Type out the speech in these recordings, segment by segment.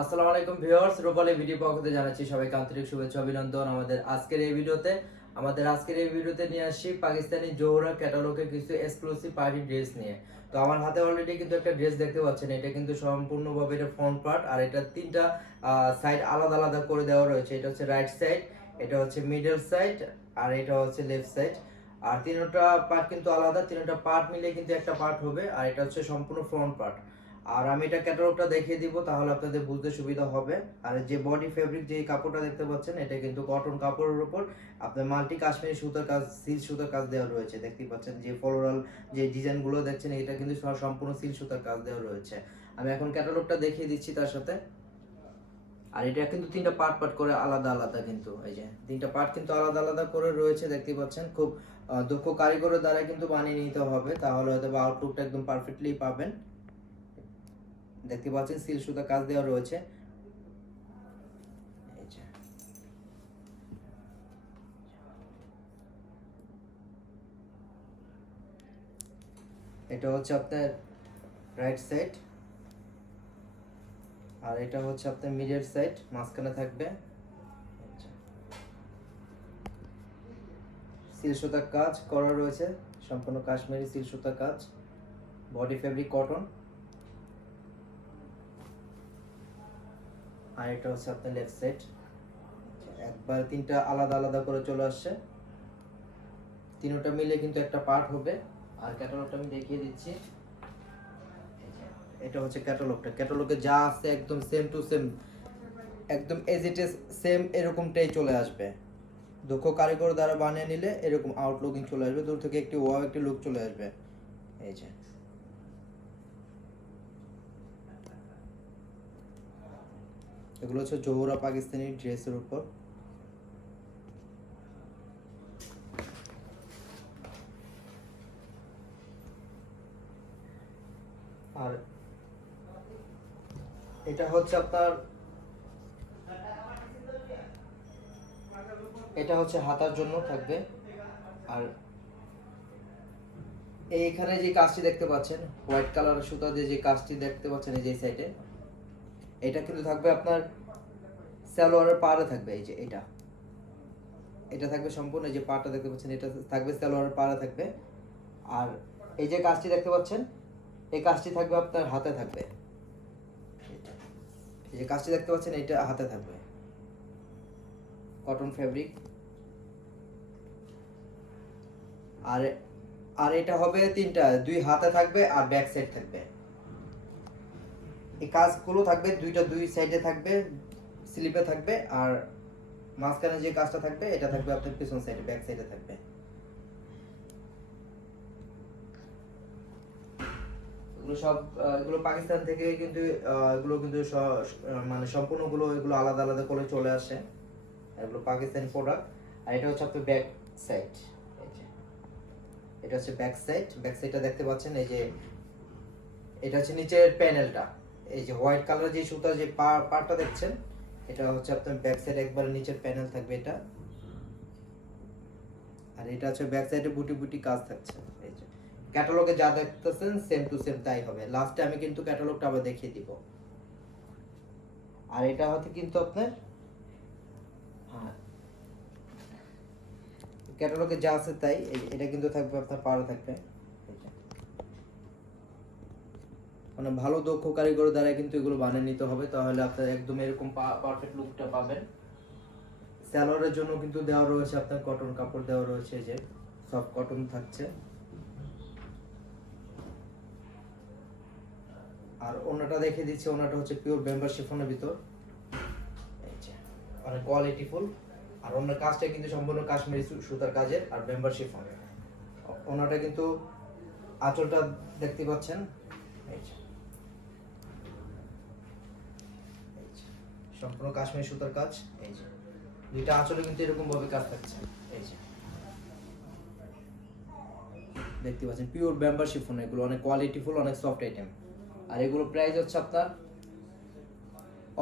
আসসালামু আলাইকুম ভিউয়ার্স, রূপালী ভিডিও পক্ষ থেকে জানাচ্ছি সবাইকে আন্তরিক শুভেচ্ছা অভিনন্দন। আমাদের আজকের এই ভিডিওতে নিয়ে আসছি পাকিস্তানি জোহরা ক্যাটালগের কিছু এক্সক্লুসিভ পার্টি ড্রেস নিয়ে। তো আমার হাতে অলরেডি কিন্তু একটা ড্রেস দেখতে পাচ্ছেন, এটা কিন্তু সম্পূর্ণভাবে এটা ফ্রন্ট পার্ট, আর এটা তিনটা সাইড আলাদা আলাদা করে দেওয়া রয়েছে। এটা হচ্ছে রাইট সাইড, এটা হচ্ছে মিডল সাইড, আর এটা হচ্ছে লেফট সাইড। আর তিনটা পার্ট কিন্তু আলাদা, তিনটা পার্ট মিলে কিন্তু একটা পার্ট হবে, আর এটা হচ্ছে সম্পূর্ণ ফ্রন্ট পার্ট। আর আমি এটা ক্যাটালগটা দেখিয়ে দিব, তাহলে আপনাদের বুঝতে সুবিধা হবে। আর যে বডি ফেব্রিক যে কাপড়টা দেখতে পাচ্ছেন, এটা কিন্তু কটন কাপড়ের উপর আপনার মাল্টি কাশ্মীরি সুতার কাজ, সিল্ক সুতার কাজ দেওয়া রয়েছে। দেখতে পাচ্ছেন যে ফ্লোরাল যে ডিজাইনগুলো দেখছেন, এটা কিন্তু সম্পূর্ণ সিল্ক সুতার কাজ দেওয়া রয়েছে। আমি এখন ক্যাটালগটা দেখিয়ে দিচ্ছি তার সাথে। আর এটা কিন্তু তিনটা পার্ট পার্ট করে আলাদা আলাদা, কিন্তু এই যে তিনটা পার্ট কিন্তু আলাদা আলাদা করে রয়েছে। দেখতে পাচ্ছেন খুব দক্ষ কারিগরের দ্বারা কিন্তু বানিয়ে নিতে হবে, তাহলে হয়তো আউটলুকটা একদম পারফেক্টলি পাবেন। দেখতে পাচ্ছেন সিল সুতা কাজ দেওয়া রয়েছে। এটা হচ্ছে আপনার রাইট সাইড, আর এটা হচ্ছে আপনার মিডল সাইড, মাঝখানে থাকবে সিল সুতা কাজ করা রয়েছে, সম্পূর্ণ কাশ্মীরি সিল সুতা কাজ, বডি ফেব্রিক কটন। আর এটা হচ্ছে আপনার লেফট সাইড, একবার তিনটা আলাদা আলাদা করে চলে আসছে, তিনটা মিলে কিন্তু একটা পার্ট হবে। আর ক্যাটালগটা আমি দেখিয়ে দিচ্ছি। এটা হচ্ছে ক্যাটালগে যা আছে একদম সেম টু সেম, একদম এজ ইট ইজ সেম এরকমটাই চলে আসবে। দক্ষ কারিগর দ্বারা বানিয়ে নিলে এরকম আউটলুকিং চলে আসবে, দূর থেকে একটি ওয়াও একটি লুক চলে আসবে। এই যে এগুলো হচ্ছে জোহরা পাকিস্তানি ড্রেসের উপর। আর এটা হচ্ছে আপনার, এটা হচ্ছে হাতার জন্য থাকবে। আর এইখানে যে কাজটি দেখতে পাচ্ছেন, হোয়াইট কালার সুতা দিয়ে যে কাজটি দেখতে পাচ্ছেন এই যে সাইডে, এটা কিন্তু থাকবে আপনার সালোয়ারের পাড়ে থাকবে। এই যে এটা এটা থাকবে সম্পূর্ণ, এই যে পাড়টা দেখতে পাচ্ছেন এটা থাকবে সালোয়ারের পাড়ে থাকবে। আর এই যে কাজটি দেখতে পাচ্ছেন, এই কাজটি থাকবে আপনার হাতে থাকবে। এই যে কাজটি দেখতে পাচ্ছেন এটা হাতে থাকবে, কটন ফেব্রিক। আর আর এটা হবে তিনটা, দুই হাতে থাকবে আর ব্যাক সাইড থাকবে। এই কাজগুলো থাকবে দুই সাইডে থাকবে, স্লিপে থাকবে। আর মাঝখানে যে কাজটা থাকবে এটা থাকবে আপনার পিছন সাইডে, ব্যাক সাইডে থাকবে। এগুলো পাকিস্তান থেকে কিন্তু এগুলো কিন্তু মানে সম্পূর্ণগুলো এগুলো আলাদা আলাদা করে চলে আসে, এগুলো পাকিস্তানি প্রোডাক্ট। আর এটা হচ্ছে আপনার ব্যাক সাইড, এটা হচ্ছে ব্যাক সাইড। ব্যাক সাইডটা দেখতে পাচ্ছেন, এই যে এটা হচ্ছে নিচের প্যানেলটা, এই যে হোয়াইট কালার যে সুতা যে পার্টটা দেখছেন, এটা হচ্ছে আপনার ব্যাক সাইড, একবার নিচের প্যানেল থাকবে এটা। আর এটা হচ্ছে ব্যাক সাইডে বুটি বুটি কাজ থাকছে। এই যে ক্যাটালগে যা দেখতেছেন সেম টু সেম তাই হবে। লাস্টে আমি কিন্তু ক্যাটালগটা আবার দেখিয়ে দিব। আর এটা হচ্ছে কিন্তু আপনার, হ্যাঁ, ক্যাটালগে যা আছে তাই, এটা কিন্তু থাকবে আপনার পাড়ে থাকবে। মানে ভালো দক্ষ কারিগর দ্বারা কিন্তু এগুলো বানিয়ে নিতে হবে, তাহলে আপনার একদম এরকম পারফেক্ট লুকটা পাবেন। সালোয়ারের জন্য কিন্তু দেওয়া রয়েছে আপনার কটন কাপড় দেওয়া রয়েছে, যে সফট কটন থাকছে। আর ওনাটা দেখে দিচ্ছি, ওনাটা হচ্ছে পিওর বেম্বার শিফনের ভিতর, অনেক কোয়ালিটিফুল। আর ওনার কাজটা কিন্তু সম্পূর্ণ কাশ্মীরি সুতার কাজের আর বেম্বার শিফন। ওনাটা কিন্তু আঁচলটা দেখতে পাচ্ছেন, সম্পূর্ণ কাশ্মীরি সুতার কাজ। এই যে দুইটা আঁচলে কিন্তু এরকম ভাবে কাজ থাকছে। এই যে দেখতে পাচ্ছেন পিওর বেম্বার শিফন, এগুলো অনেক কোয়ালিটিফুল, অনেক সফট আইটেম। আর এগুলো প্রাইস হচ্ছে আপনার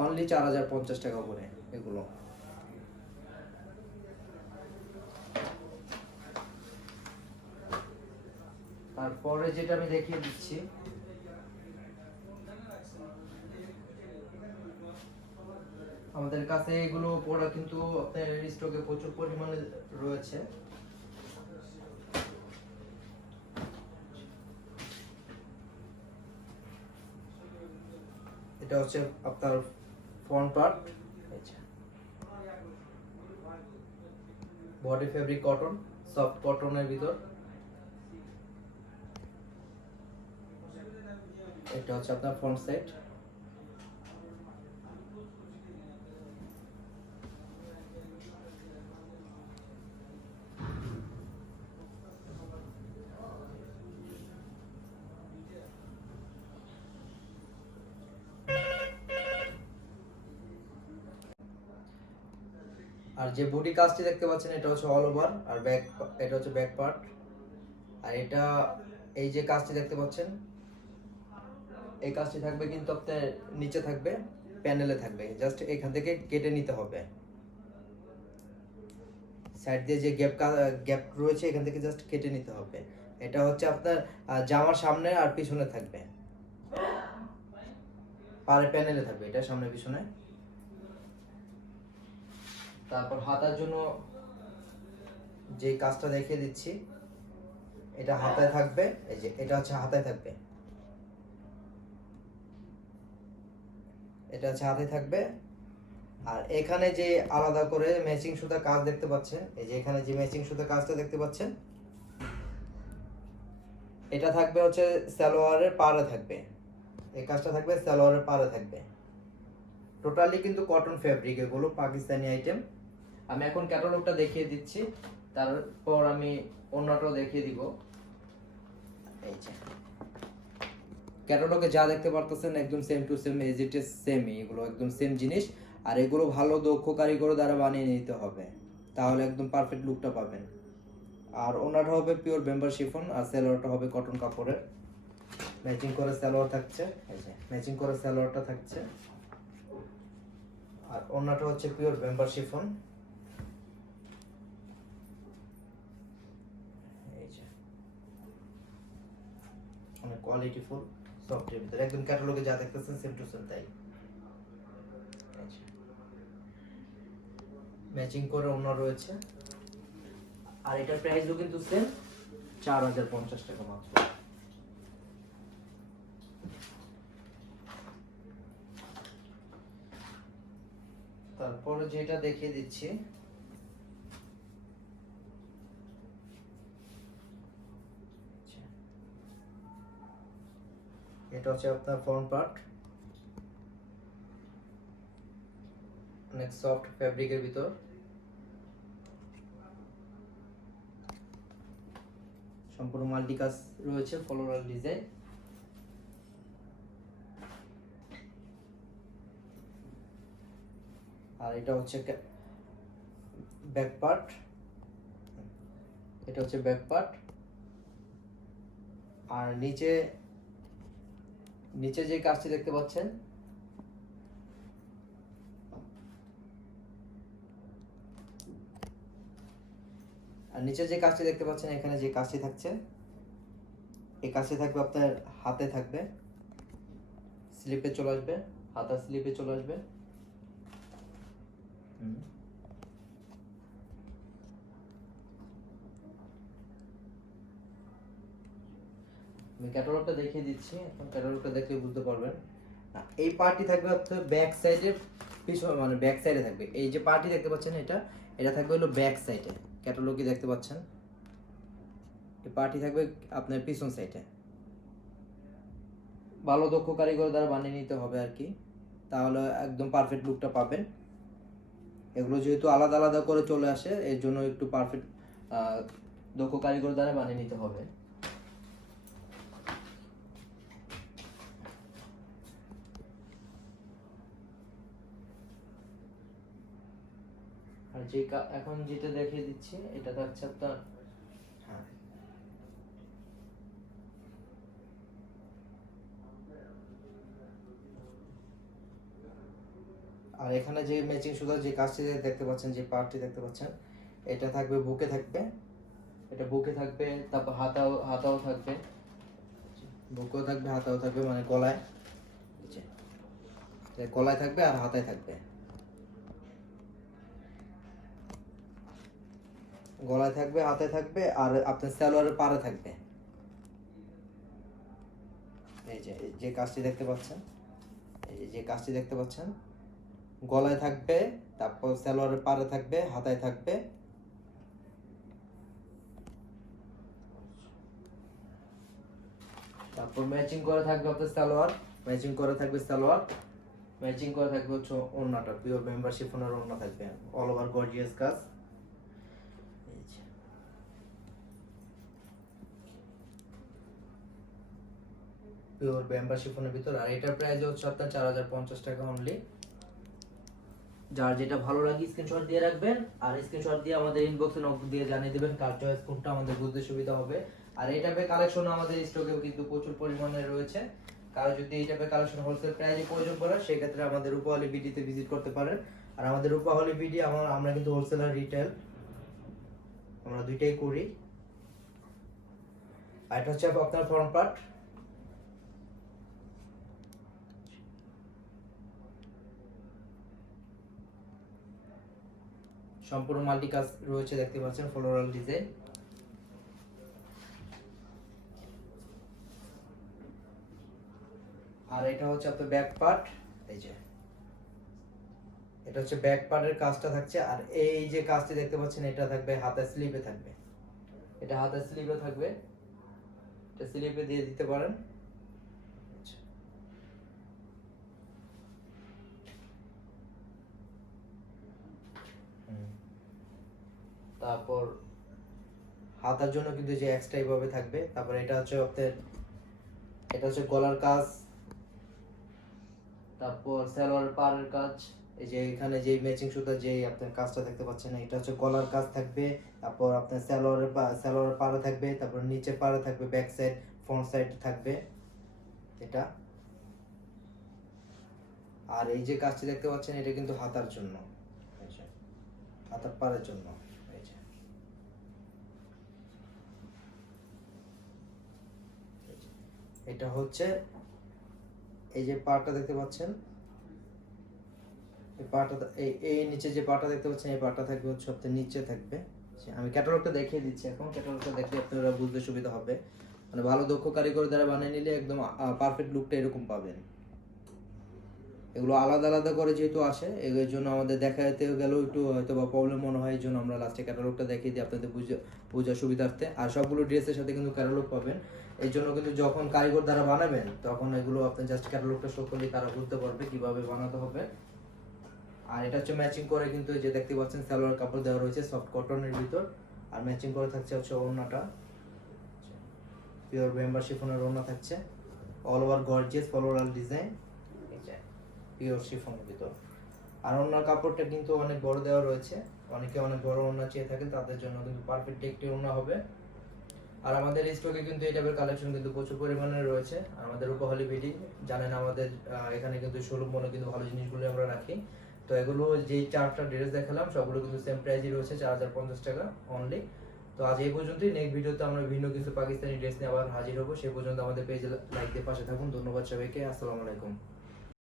অনলি 4050 টাকা করে এগুলো। তারপরে যেটা আমি দেখিয়ে দিচ্ছি, আমাদের কাছে এগুলো প্রোডাক্ট কিন্তু আপনার স্টকে প্রচুর পরিমাণে রয়েছে। এটা হচ্ছে আপনার front part, body fabric cotton, soft কটনের ভিতর। এটা হচ্ছে আপনার ফ্রন্ট সেট। আর যে বডি কাজটি দেখতে পাচ্ছেন এটা হচ্ছে অল ওভার, আর ব্যাক এটা হচ্ছে ব্যাক পার্ট। আর এটা এই যে কাজটি দেখতে পাচ্ছেন এই কাজটি থাকবে কিন্তু আপনার নিচে থাকবে, প্যানেলে থাকবে, জাস্ট এখান থেকে কেটে নিতে হবে। সাইড দিয়ে যে গ্যাপ রয়েছে এখান থেকে জাস্ট কেটে নিতে হবে। এটা হচ্ছে আপনার জামার সামনে আর পিছনে থাকবে, পারে প্যানেলে থাকবে, এটা সামনে পিছনে। তারপর হাতার জন্য যে কাজটা দেখিয়ে দিচ্ছি এটা হাতায় থাকবে, এই যে এটা হচ্ছে হাতায় থাকবে, এটা হচ্ছে হাতে থাকবে। আর এখানে যে আলাদা করে ম্যাচিং সুতা কাজ দেখতে পাচ্ছেন, এই যে এখানে যে ম্যাচিং সুতা কাজটা দেখতে পাচ্ছেন এটা থাকবে হচ্ছে সালোয়ারের পাড়ে থাকবে, এই কাজটা থাকবে সালোয়ারের পাড়ে থাকবে। টোটালি কিন্তু কটন ফেব্রিক, এগুলো পাকিস্তানি আইটেম। আমি এখন ক্যাটালগটা দেখিয়ে দিচ্ছি, তারপর আমি অন্যটাও দেখিয়ে দিব। এই যে ক্যাটালগে যা দেখতে পারতেছেন একদম same to same, as it is same, এগুলো একদম সেম জিনিস। আর এগুলো ভালো দক্ষ কারিগর দ্বারা বানিয়ে নিতে হবে, তাহলে একদম পারফেক্ট লুকটা পাবেন। আর ওনাটা হবে পিওর বেম্বার শিফন, আর সালোয়ারটা হবে কটন কাপড়ের, ম্যাচিং করে সালোয়ার থাকছে, এই যে ম্যাচিং করে সালোয়ারটা থাকছে। আর ওনাটা হচ্ছে পিওর বেম্বার শিফন, এই যে অনেক কোয়ালিটিফুল সফটের ভিতরে, একদম ক্যাটালগে যা দেখতেছেন সেম টু সেম তাই। ম্যাচিং করে ওনা রয়েছে। আর এটার প্রাইসও কিন্তু সেম 4050 টাকা মাত্র। তারপরে যেটা দেখিয়ে দিচ্ছি এটা হচ্ছে আপনার ফ্রন্ট পার্ট, অনেক সফট ফ্যাব্রিকের ভিতর, সম্পূর্ণ মাল্টি কাজ রয়েছে, ফ্লোরাল ডিজাইন। আর এটা হচ্ছে ব্যাক পার্ট, এটা হচ্ছে ব্যাক পার্ট। আর নিচে নিচে যে কাজটি দেখতে পাচ্ছেন এখানে যে কাজটি থাকছে এই কাজটি থাকবে আপনার হাতে থাকবে, স্লিপে চলে আসবে, হাতা স্লিপে চলে আসবে। আমি ক্যাটালগটা দেখিয়ে দিচ্ছি, এখন ক্যাটালগটা দেখলে বুঝতে পারবেন। এই পার্টটি থাকবে আপনার ব্যাক সাইডে, পিছনে মানে ব্যাক সাইডে থাকবে। এই যে পার্টটি দেখতে পাচ্ছেন এটা থাকবে হলো ব্যাক সাইডে, ক্যাটালগে দেখতে পাচ্ছেন এই পার্টটি থাকবে আপনার পিছন সাইডে। ভালো দক্ষ কারিগর দ্বারা বানিয়ে নিতে হবে আর কি, তাহলে একদম পারফেক্ট লুকটা পাবেন। এগুলো যেহেতু আলাদা আলাদা করে চলে আসে এর জন্য একটু পারফেক্ট দক্ষ কারিগর দ্বারা বানিয়ে নিতে হবে। আর যে এখন যেটা দেখিয়ে দিচ্ছি এটা থাকছে আপনার, হ্যাঁ আর এখানে যে ম্যাচিং সুতার যে কাজটি দেখতে পাচ্ছেন, যে পার্টটি দেখতে পাচ্ছেন এটা থাকবে বুকে থাকবে, এটা বুকে থাকবে। তারপর হাতাও থাকবে, বুকেও থাকবে হাতাও থাকবে, মানে গলায় থাকবে আর হাতায় থাকবে। গলায় থাকবে, হাতে থাকবে, আর আপনার সালোয়ারের পাড়ে থাকবে। এই যে যে কাজটি দেখতে পাচ্ছেন, এই যে কাজটি দেখতে পাচ্ছেন, গলায় থাকবে, তারপর সালোয়ারের পাড়ে থাকবে, হাতায় থাকবে। তারপর ম্যাচিং করে থাকবে আপনার সালোয়ার, ম্যাচিং করে থাকবে সালোয়ার, ম্যাচিং করে থাকবে হচ্ছে ওড়নাটা, পিওর মেম্বারশিপ ওনার ওড়না থাকবে, অল ওভার গর্জিয়াস কাজ। এই যে পিওর মেম্বারশিপ ওনার ভিতর। আর এটার প্রাইস হচ্ছে আপনার 4050 টাকা অনলি। যার যেটা ভালো লাগে স্ক্রিনশট দিয়ে রাখবেন, আর স্ক্রিনশট দিয়ে আমাদের ইনবক্সে নক দিয়ে জানিয়ে দিবেন কার চয়েস কোনটা, আমাদের বুঝতে সুবিধা হবে। আর এই টাইপের কালেকশন আমাদের স্টকেও কিন্তু প্রচুর পরিমাণে রয়েছে। কারো যদি এই টাইপের কালেকশন হোলসেল প্রাইসে প্রয়োজন পড়ে, সেই ক্ষেত্রে আমাদের রূপালী বিডিতে ভিজিট করতে পারেন। আর আমাদের রূপালী বিডি আমরা কিন্তু হোলসেল আর রিটেল আমরা দুইটাই করি। আর এটা হচ্ছে আপনার ফ্রন্ট পার্ট, সম্পূর্ণ মাল্টি কাজ রয়েছে, দেখতে পাচ্ছেন ফ্লোরাল ডিজাইন। আর এটা হচ্ছে আপনার ব্যাক পার্ট, এই যে এটা হচ্ছে ব্যাক পার্টের কাজটা থাকছে। আর এই যে কাজটি দেখতে পাচ্ছেন এটা থাকবে হাতের স্লিপে থাকবে, এটা হাতের স্লিপে থাকবে, এটা স্লিপে দিয়ে দিতে পারেন। তারপর হাতার জন্য কিন্তু যে এক্সট্রা এইভাবে থাকবে। তারপর এটা হচ্ছে আপনার, এটা হচ্ছে গলার কাজ, তারপর সালোয়ার পাড়ের কাজ। এই যে এখানে যে ম্যাচিং সুতা যে আপনার কাজটা দেখতে পাচ্ছেন, এটা হচ্ছে গলার কাজ থাকবে। তারপর আপনার সালোয়ারের পাড়ে থাকবে, তারপর নিচে পাড়ে থাকবে, ব্যাক সাইড ফ্রন্ট সাইড থাকবে এটা। আর এই যে কাজটি দেখতে পাচ্ছেন এটা কিন্তু হাতার জন্য, হাতার পাড়ের জন্য। এই যে এটা হচ্ছে এই যে পার্টটা দেখতে পাচ্ছেন, এই পার্টটা এই নিচে যে পার্টটা দেখতে পাচ্ছেন, এই পার্টটা থাকবে হচ্ছে আপনার নিচে থাকবে। আমি ক্যাটালগটা দেখিয়ে দিচ্ছি এখন, ক্যাটালগটা দেখলে আপনারা বুঝতে সুবিধা হবে। মানে ভালো দক্ষ কারিগর দ্বারা বানিয়ে নিলে একদম পারফেক্ট লুকটা এরকম পাবেন। এগুলো আলাদা আলাদা করে যেহেতু আসে, এর জন্য আমাদের দেখাতে গেলেও একটু হয়তো বা প্রবলেম মনে হয়, এই জন্য আমরা লাস্টে ক্যাটালগটা দেখিয়ে দিই আপনাদের বোঝার সুবিধার্থে। আর সবগুলো ড্রেসের সাথে কিন্তু ক্যাটালগ পাবেন, এই জন্য কিন্তু যখন কারিগর দ্বারা বানাবেন তখন এগুলো আপনি জাস্ট ক্যাটালগটা শো করলে তারা বুঝতে পারবে কিভাবে বানাতে হবে। আর এটা হচ্ছে ম্যাচিং করে কিন্তু যে দেখতে পাচ্ছেন সালোয়ার কাপড় দেওয়া রয়েছে সফট কটনের ভিতর, আর ম্যাচিং করে থাকছে হচ্ছে ওড়নাটা, পিওর মেম্বারশিপ ওনার ওড়না থাকছে, all over gorgeous floral design, pure শিফনের ভিতর। আর ওড়নার কাপড়টা কিন্তু অনেক বড় দেওয়া রয়েছে, অনেকে অনেক বড় ওড়না চেয়ে থাকেন, তাদের জন্য কিন্তু পারফেক্ট একটি ওড়না হবে। আর আমাদের স্টকে কিন্তু এই টাইপের কালেকশন কিন্তু প্রচুর পরিমাণে রয়েছে। আমাদের রূপালী বিডি জানেন আমাদের এখানে কিন্তু সুলভ মূল্যে কিন্তু ভালো জিনিসগুলো আমরা রাখি। তো এগুলো যে চারটা ড্রেস দেখালাম সবগুলো কিন্তু সেম প্রাইসই রয়েছে, 4050 টাকা অনলি। তো আজ এই পর্যন্তই, নেক্সট ভিডিওতে আমরা ভিন্ন কিছু পাকিস্তানি ড্রেস নিয়ে আবার হাজির হবো। সে পর্যন্ত আমাদের পেজে লাইক দিয়ে পাশে থাকুন। ধন্যবাদ সবাইকে, আসসালামু আলাইকুম।